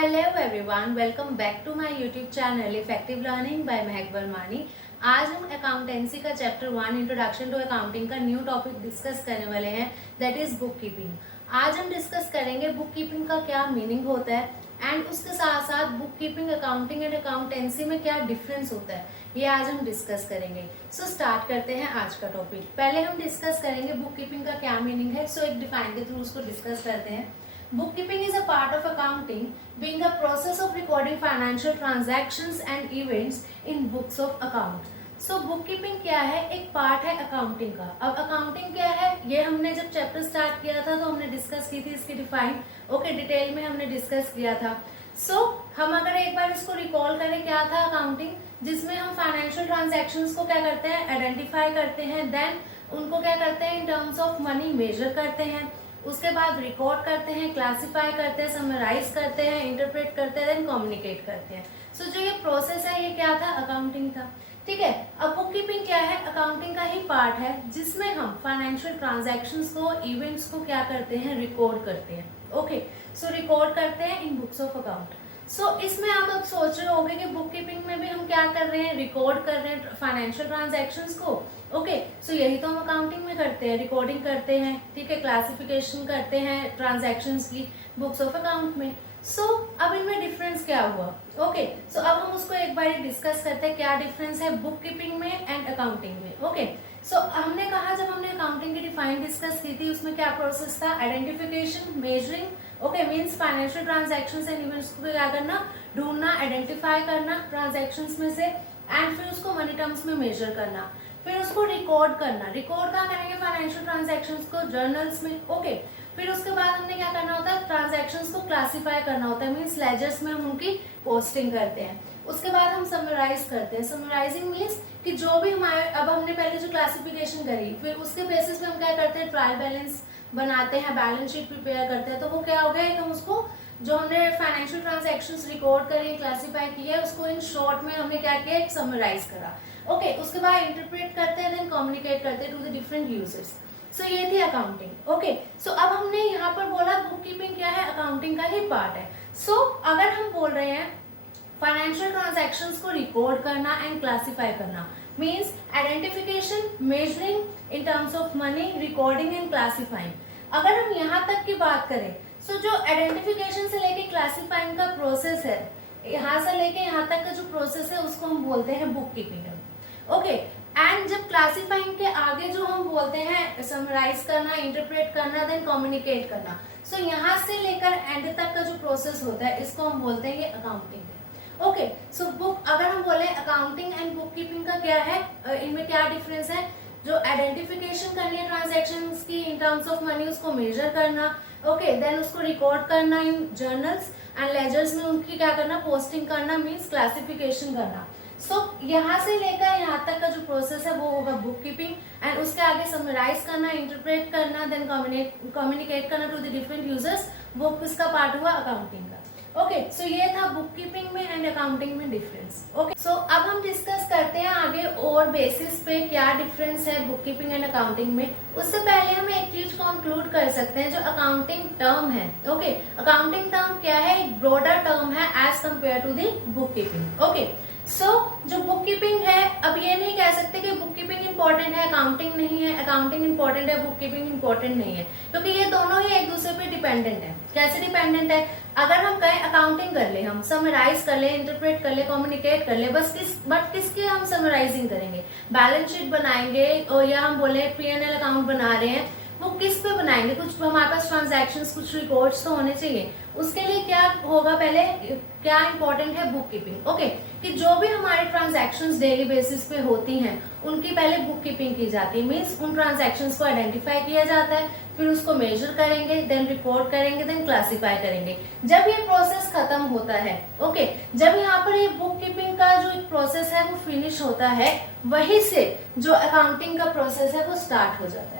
Hello everyone, welcome back to my YouTube channel effective learning by Mahak Varmani. आज हम accountancy का chapter 1 introduction to accounting का new topic discuss करने वाले हैं, दैट इज बुक कीपिंग। आज हम डिस्कस करेंगे बुक कीपिंग का क्या मीनिंग होता है एंड उसके साथ साथ book keeping, accounting and accountancy में क्या डिफरेंस होता है, ये आज हम डिस्कस करेंगे। सो स्टार्ट करते हैं आज का टॉपिक। पहले हम डिस्कस करेंगे बुक कीपिंग का क्या मीनिंग है। सो एक डिफाइन के थ्रू उसको डिस्कस करते हैं। Bookkeeping is a part of accounting, being the process of recording financial transactions and events in books of account. So bookkeeping क्या है? एक पार्ट है अकाउंटिंग का। अब अकाउंटिंग क्या है, ये हमने जब चैप्टर स्टार्ट किया था तो हमने डिस्कस की थी इसकी डिफाइन, डिटेल में हमने डिस्कस किया था। हम अगर एक बार इसको रिकॉल करें, क्या था अकाउंटिंग, जिसमें हम फाइनेंशियल ट्रांजैक्शंस को क्या करते हैं, आइडेंटिफाई करते हैं, देन उनको क्या करते हैं, in terms of money measure करते हैं, उसके बाद रिकॉर्ड करते हैं, क्लासिफाई करते हैं, समराइज करते हैं, इंटरप्रेट करते हैं, देन कम्युनिकेट करते हैं। जो ये प्रोसेस है ये क्या था, अकाउंटिंग था। ठीक है। अब बुक कीपिंग क्या है, अकाउंटिंग का ही पार्ट है जिसमें हम फाइनेंशियल ट्रांजैक्शंस को, इवेंट्स को क्या करते हैं, रिकॉर्ड करते हैं। ओके, रिकॉर्ड करते हैं इन बुक्स ऑफ अकाउंट। इसमें आप अब सोच रहे होंगे कि बुक कीपिंग में भी हम क्या कर रहे हैं, रिकॉर्ड कर रहे हैं फाइनेंशियल ट्रांजैक्शंस को। यही तो हम अकाउंटिंग में करते हैं, रिकॉर्डिंग करते हैं, ठीक है, क्लासिफिकेशन करते हैं ट्रांजैक्शंस की बुक्स ऑफ अकाउंट में। अब इनमें डिफरेंस क्या हुआ? अब हम उसको एक बार डिस्कस करते हैं, क्या डिफरेंस है बुक कीपिंग में एंड अकाउंटिंग में। हमने कहा, जब हमने अकाउंटिंग की डिफाइन डिस्कस की थी, उसमें क्या प्रोसेस था, identification, measuring, means financial transactions and events को क्या करना, ढूंढना, आइडेंटिफाई करना ट्रांजैक्शंस में से, एंड फिर उसको मनी टर्म्स में मेजर करना, फिर उसको रिकॉर्ड करना। रिकॉर्ड कहाँ करेंगे, फाइनेंशियल ट्रांजैक्शंस को जर्नल्स में। फिर उसके बाद हमने क्या करना होता है, ट्रांजैक्शंस को क्लासिफाई करना होता है, मीन्स लेजर्स में हम उनकी पोस्टिंग करते हैं। उसके बाद हम समराइज करते हैं। समराइजिंग मीन्स कि जो भी हमारे, अब हमने पहले जो क्लासिफिकेशन करी, फिर उसके बेसिस पे हम क्या करते हैं, ट्रायल बैलेंस बनाते हैं, बैलेंस शीट प्रिपेयर करते हैं। तो वो क्या हो गया, हम उसको, जो हमने फाइनेंशियल ट्रांजैक्शंस रिकॉर्ड करी, क्लासिफाई किया है, उसको इन शॉर्ट में हमने क्या किया, समराइज करा। उसके बाद इंटरप्रेट करते हैं, देन कम्युनिकेट करते हैं टू द डिफरेंट यूजर्स। ये थी अकाउंटिंग। अब हमने यहाँ पर बोला बुक कीपिंग क्या है, अकाउंटिंग का ही पार्ट है। अगर हम बोल रहे हैं फाइनेंशियल ट्रांजैक्शंस को रिकॉर्ड करना एंड क्लासिफाई करना, means identification, measuring in terms of money, recording and classifying. अगर हम यहाँ तक की बात करें, जो आइडेंटिफिकेशन से लेके क्लासिफाइंग का प्रोसेस है, यहाँ से लेके यहाँ तक का जो प्रोसेस है, उसको हम बोलते हैं बुक कीपिंग। एंड जब क्लासिफाइंग के आगे जो हम बोलते हैं समराइज करना, इंटरप्रेट करना, देन कम्युनिकेट करना, यहाँ से लेकर एंड तक का जो प्रोसेस होता है, इसको हम बोलते हैं ये अकाउंटिंग है। बुक, अगर हम बोले अकाउंटिंग एंड बुक कीपिंग का क्या है, इनमें क्या डिफरेंस है, जो आइडेंटिफिकेशन करनी है ट्रांजैक्शंस की इन टर्म्स ऑफ मनी, उसको मेजर करना, देन उसको रिकॉर्ड करना इन जर्नल्स एंड लेजर्स में, उनकी क्या करना, पोस्टिंग करना, मीन्स क्लासिफिकेशन करना। यहाँ से लेकर यहाँ तक का जो प्रोसेस है वो होगा बुक कीपिंग, एंड उसके आगे समराइज करना, इंटरप्रेट करना, देन कम्युनिकेट करना टू द डिफरेंट यूजर्स, वो किसका पार्ट हुआ, अकाउंटिंग का। ये था बुक कीपिंग में एंड अकाउंटिंग में डिफरेंस। अब हम डिस्कस करते हैं आगे और बेसिस पे क्या डिफरेंस है बुक कीपिंग एंड अकाउंटिंग में। उससे पहले हम एक चीज कंक्लूड कर सकते हैं, जो अकाउंटिंग टर्म है, अकाउंटिंग टर्म क्या है, एक ब्रॉडर टर्म है as compare to the book keeping. जो बुक कीपिंग है, अब ये नहीं कह सकते कि बुक कीपिंग इंपॉर्टेंट है, अकाउंटिंग नहीं है, अकाउंटिंग इंपॉर्टेंट है, बुक कीपिंग इंपॉर्टेंट नहीं है, क्योंकि ये दोनों ही एक दूसरे पे डिपेंडेंट है। कैसे डिपेंडेंट है, अगर हम कहें अकाउंटिंग कर ले, हम समराइज कर ले, इंटरप्रेट कर ले, कम्युनिकेट कर ले, बट किसकी हम समराइजिंग करेंगे, बैलेंस शीट बनाएंगे, और या हम बोले P&L अकाउंट बना रहे हैं, वो किस पे बनाएंगे, कुछ हमारे पास ट्रांजैक्शंस, कुछ रिकॉर्ड्स तो होने चाहिए। उसके लिए क्या होगा, पहले क्या इंपॉर्टेंट है, बुक कीपिंग। कि जो भी हमारी ट्रांजैक्शंस डेली बेसिस पे होती हैं, उनकी पहले बुक कीपिंग की जाती है, मीन्स उन ट्रांजैक्शंस को आइडेंटिफाई किया जाता है, फिर उसको मेजर करेंगे, देन रिकॉर्ड करेंगे, देन क्लासिफाई करेंगे। जब ये प्रोसेस खत्म होता है, जब यहाँ पर ये बुक कीपिंग का जो प्रोसेस है वो फिनिश होता है, वहीं से जो अकाउंटिंग का प्रोसेस है वो स्टार्ट हो जाता है।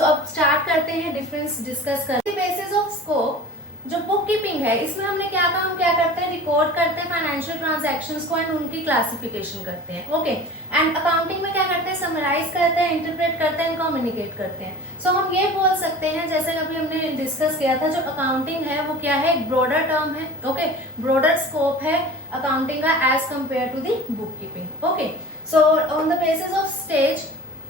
अब स्टार्ट करते हैं, डिफरेंस डिस्कस करते हैं। बेसिस ऑफ स्कोप, जो बुक कीपिंग है, इसमें हमने क्या कहा, हम क्या करते हैं, रिकॉर्ड करते हैं फाइनेंशियल ट्रांजैक्शंस को एंड उनकी क्लासिफिकेशन करते हैं। ओके, एंड अकाउंटिंग में क्या करते हैं, समराइज करते हैं, इंटरप्रेट करते हैं, कम्युनिकेट करते हैं। सो हम ये बोल सकते हैं, जैसे अभी हमने डिस्कस किया था, जो अकाउंटिंग है वो क्या है, एक ब्रॉडर टर्म है। ओके, ब्रॉडर स्कोप है अकाउंटिंग का as compare to the book keeping. Okay, so on the basis of stage,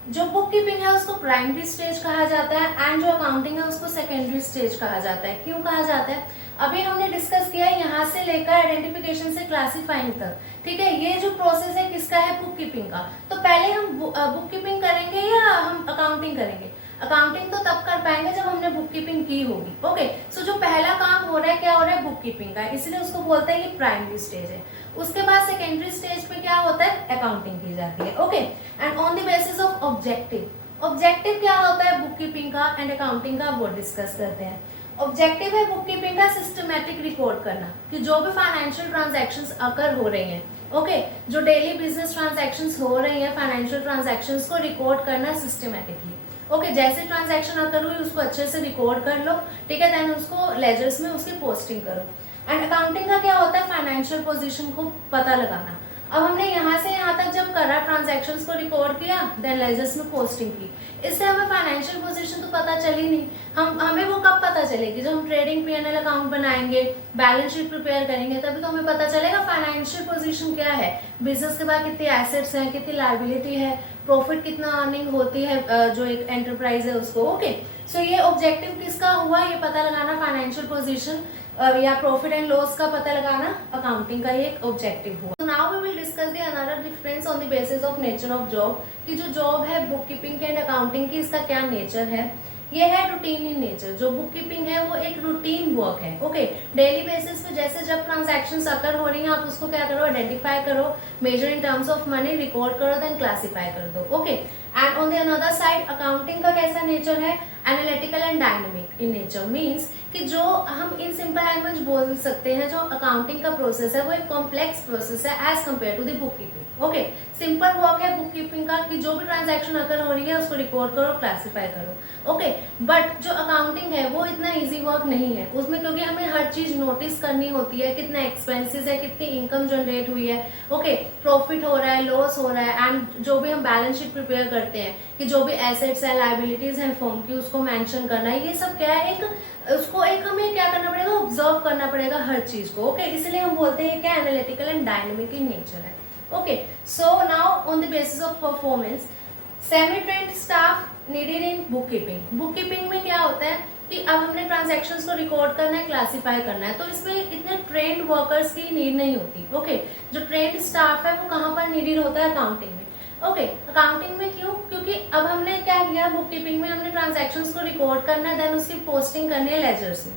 जो बुक कीपिंग है उसको प्राइमरी स्टेज कहा जाता है एंड जो अकाउंटिंग है उसको सेकेंडरी स्टेज कहा जाता है। क्यों कहा जाता है, अभी हमने डिस्कस किया है यहाँ से लेकर आइडेंटिफिकेशन से क्लासिफाइंग तक। ठीक है, ये जो प्रोसेस है किसका है, बुक कीपिंग का। तो पहले हम बुक कीपिंग करेंगे या हम अकाउंटिंग करेंगे? अकाउंटिंग तो तब कर पाएंगे जब हमने बुक कीपिंग की होगी। ओके, सो जो पहला काम हो रहा है क्या हो रहा है, बुक कीपिंग का, इसलिए उसको बोलते हैं कि प्राइमरी स्टेज है। उसके बाद सेकेंडरी स्टेज पे क्या होता है, अकाउंटिंग की जाती है। Okay, and on the basis of objective, objective क्या होता है बुक कीपिंग का एंड अकाउंटिंग का, वो डिस्कस करते हैं। ऑब्जेक्टिव है बुक कीपिंग का सिस्टमैटिक रिकॉर्ड करना, कि जो भी फाइनेंशियल ट्रांजैक्शंस अकर हो रही हैं, ओके, जो डेली बिजनेस ट्रांजैक्शंस हो रही हैं, फाइनेंशियल ट्रांजैक्शंस को रिकॉर्ड करना सिस्टमैटिकली। ओके, जैसे ट्रांजैक्शन अकर हुई उसको अच्छे से रिकॉर्ड कर लो, ठीक है, देन उसको लेजर्स में उसकी पोस्टिंग करो। एंड अकाउंटिंग का क्या होता है, फाइनेंशियल पोजीशन को पता लगाना। अब हमने यहाँ से यहाँ तक जब करा, ट्रांजैक्शंस को रिकॉर्ड किया, देन लेजर्स में पोस्टिंग की, इससे हमें फाइनेंशियल पोजीशन तो पता चली नहीं। हमें वो कब पता चलेगी, जब हम ट्रेडिंग P&L अकाउंट बनाएंगे, बैलेंस शीट प्रिपेयर करेंगे, तभी तो हमें पता चलेगा फाइनेंशियल पोजीशन क्या है, बिजनेस के बाद कितनी एसेट्स हैं, कितनी लायबिलिटी है, प्रॉफिट कितना अर्निंग होती है जो एक एंटरप्राइज है उसको। ओके, सो ये ऑब्जेक्टिव किसका हुआ, ये पता लगाना फाइनेंशियल पोजीशन या प्रॉफिट एंड लॉस का पता लगाना, अकाउंटिंग का ये एक ऑब्जेक्टिव हुआ। So now we will discuss the another difference on the basis of nature of job, कि जो जॉब है बुक कीपिंग के एंड अकाउंटिंग की, इसका क्या नेचर है। ये है रूटीन इन नेचर। जो बुक कीपिंग है वो एक रूटीन वर्क है। ओके, डेली बेसिस पे जैसे जब ट्रांजैक्शंस अकर हो रही हैं, आप उसको क्या करो, आइडेंटिफाई करो, measure in terms of money, record करो, देन क्लासिफाई कर दो। Okay, and on the another side accounting का कैसा नेचर है, analytical and dynamic in nature. Means कि जो हम इन सिंपल लैंग्वेज बोल सकते हैं, जो अकाउंटिंग का प्रोसेस है वो एक कॉम्प्लेक्स प्रोसेस है as compare to the book keeping. Okay, simple work है बुक कीपिंग का, कि जो भी ट्रांजैक्शन अकर हो रही है उसको रिकॉर्ड करो, क्लासिफाई करो। ओके, बट जो अकाउंटिंग है वो इतना इजी वर्क नहीं है उसमें, क्योंकि हमें हर चीज नोटिस करनी होती है, कितना एक्सपेंसेस है, कितनी इनकम जनरेट हुई है, ओके, प्रॉफिट हो रहा है, लॉस हो रहा है, एंड जो भी हम बैलेंस शीट प्रिपेयर करते हैं, कि जो भी एसेट्स है, लायबिलिटीज है फर्म की, उसको मेंशन करना, ये सब क्या है, उसको एक हमें क्या करना पड़ेगा, ऑब्जर्व करना पड़ेगा हर चीज को। ओके, इसलिए हम बोलते हैं क्या, analytical and dynamic in nature है। Okay, so now on the basis of performance, semi trained staff needed in bookkeeping. Bookkeeping में क्या होता है कि अब हमने ट्रांजैक्शंस को रिकॉर्ड करना है, क्लासिफाई करना है, तो इसमें इतने ट्रेंड वर्कर्स की नीड नहीं होती। ओके, जो ट्रेंड स्टाफ है वो कहाँ पर नीडेड होता है, अकाउंटिंग में। ओके, अकाउंटिंग में क्यों, क्योंकि अब हमने क्या किया, बुक कीपिंग में हमने ट्रांजैक्शंस को रिकॉर्ड करना है, देन उसकी पोस्टिंग करनी है लेजर्स में।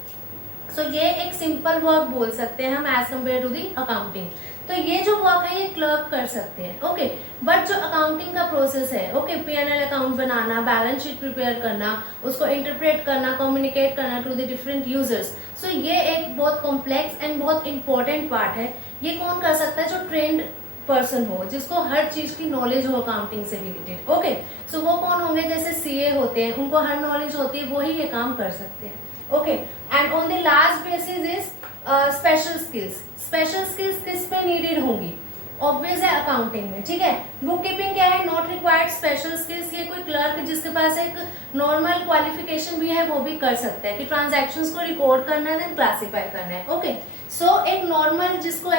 सो ये एक सिंपल वर्क बोल सकते हैं हम as compare to the accounting. तो ये जो वर्क है ये क्लर्क कर सकते हैं। ओके, बट जो अकाउंटिंग का प्रोसेस है, ओके, P&L अकाउंट बनाना, बैलेंस शीट प्रिपेयर करना, उसको इंटरप्रेट करना, कम्युनिकेट करना टू द डिफरेंट यूजर्स, सो ये एक बहुत कॉम्प्लेक्स एंड बहुत इंपॉर्टेंट पार्ट है। ये कौन कर सकता है, जो ट्रेंड पर्सन हो, जिसको हर चीज की नॉलेज हो अकाउंटिंग से रिलेटेड। ओके, सो वो कौन होंगे, जैसे CA होते हैं, उनको हर नॉलेज होती है, वही ये काम कर सकते हैं। Okay, and on the last basis is special skills. Special skills किस पे नीडेड होंगी, ऑब्वियस है अकाउंटिंग में। ठीक है, बुक कीपिंग क्या है, नॉट रिक्वायर्ड स्पेशल स्किल्स। ये कोई क्लर्क जिसके पास एक नॉर्मल क्वालिफिकेशन भी है वो भी कर सकता है, कि ट्रांजैक्शंस को रिकॉर्ड करना है, देन क्लासिफाई करना है। ओके, सो एक नॉर्मल जिसको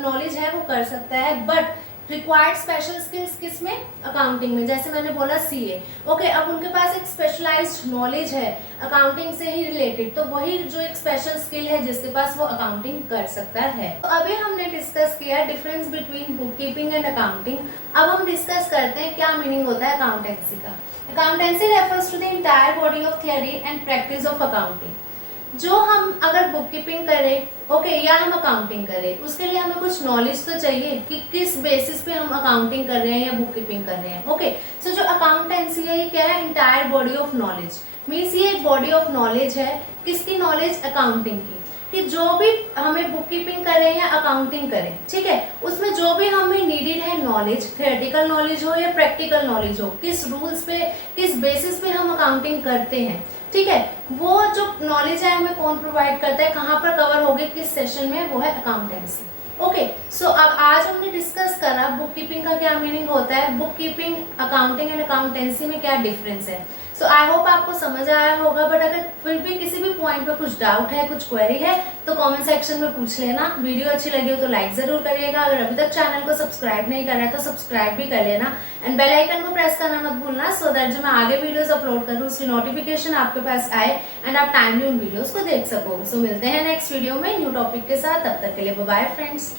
नॉलेज है वो कर सकता है, बट रिक्वायर्ड स्पेशल स्किल्स किसमें, अकाउंटिंग में। जैसे मैंने बोला CA, ओके, अब उनके पास एक स्पेशलाइज्ड नॉलेज है अकाउंटिंग से ही रिलेटेड, तो वही जो एक स्पेशल स्किल है जिसके पास, वो अकाउंटिंग कर सकता है। तो अभी हमने डिस्कस किया difference between book keeping and accounting. अब हम डिस्कस करते हैं क्या मीनिंग होता है अकाउंटेंसी का। Accountancy refers to the entire body of theory and practice of accounting. जो हम अगर बुक कीपिंग करें, ओके, या हम अकाउंटिंग करें, उसके लिए हमें कुछ नॉलेज तो चाहिए कि किस बेसिस पे हम अकाउंटिंग कर रहे हैं या बुक कीपिंग कर रहे हैं। ओके, सो जो अकाउंटेंसी है ये क्या है, entire body of knowledge. Means ये एक बॉडी ऑफ नॉलेज है, किसकी नॉलेज, अकाउंटिंग की, कि जो भी हमें बुक कीपिंग करें या अकाउंटिंग करें, ठीक है, उसमें जो भी हमें नीडेड है नॉलेज, थ्योरेटिकल नॉलेज हो या प्रैक्टिकल नॉलेज हो, किस रूल्स पे, किस बेसिस पे हम अकाउंटिंग करते हैं, ठीक है। वो जो नॉलेज है हमें कौन प्रोवाइड करता है, कहाँ पर कवर होगी, किस सेशन में, वो है अकाउंटेंसी। ओके, सो अब आज हमने डिस्कस करा बुक कीपिंग का क्या मीनिंग होता है, book keeping, accounting and accountancy में क्या डिफरेंस है। सो आई होप आपको समझ आया होगा, बट अगर फिर भी किसी भी पॉइंट पे कुछ डाउट है, कुछ क्वेरी है, तो कमेंट सेक्शन में पूछ लेना। वीडियो अच्छी लगी हो तो लाइक जरूर करिएगा, अगर अभी तक चैनल को सब्सक्राइब नहीं करा है तो सब्सक्राइब भी कर लेना एंड बेल आइकन को प्रेस करना मत भूलना, सो दैट जो मैं आगे वीडियोस अपलोड करूँ उसकी नोटिफिकेशन आपके पास आए एंड आप टाइमली उन वीडियोस को देख सको। सो मिलते हैं नेक्स्ट वीडियो में न्यू टॉपिक के साथ, तब तक के लिए बाय बाय फ्रेंड्स।